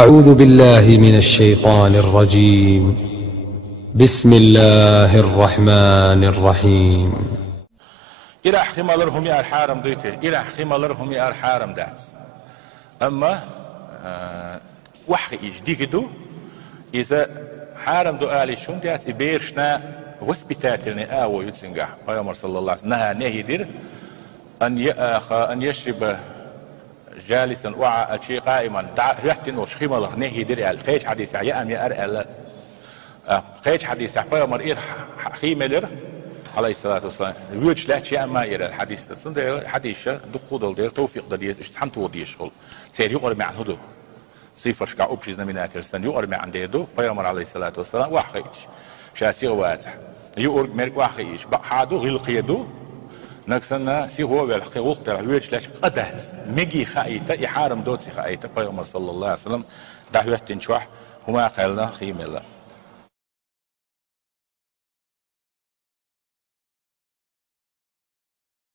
أعوذ بالله من الشيطان الرجيم. بسم الله الرحمن الرحيم. إلى خمالرهم يا الحارم ديته إلى خمالرهم يا الحارم دات أما وحي ديكدو إذا حارم دو آلي شون دات إبيرشنا وثبتاتلني آوو يتسنجح پیغمبر صلى الله عليه وسلم نهي دير أن يشرب جالسا وعى أشي قائما يحتن وشخيمالر نهي دير قيج حديث يا أم يا أرأل قيج حديث پیغمبر إير خيمالر عليه الصلاة والسلام ويوج لا شيء ما يرى الحديث تصدق حديث دقود دير توفيق ديز استحمت وديش قل سير يقرأ مع هدو صفر شكا أبشيز نمينات السن يقرأ مع عنده دو پیغمبر عليه الصلاة والسلام وحيج شاسي واتح يقرأ مرق وحيج بحادو غلقيدو نكسنا سي هو بالحقيقة وقت الويج لاش قدهت مجي خايته يحارم دوتي خايته پیغمبر صلى الله عليه وسلم دعوة تنشوح هما قالنا خيم الله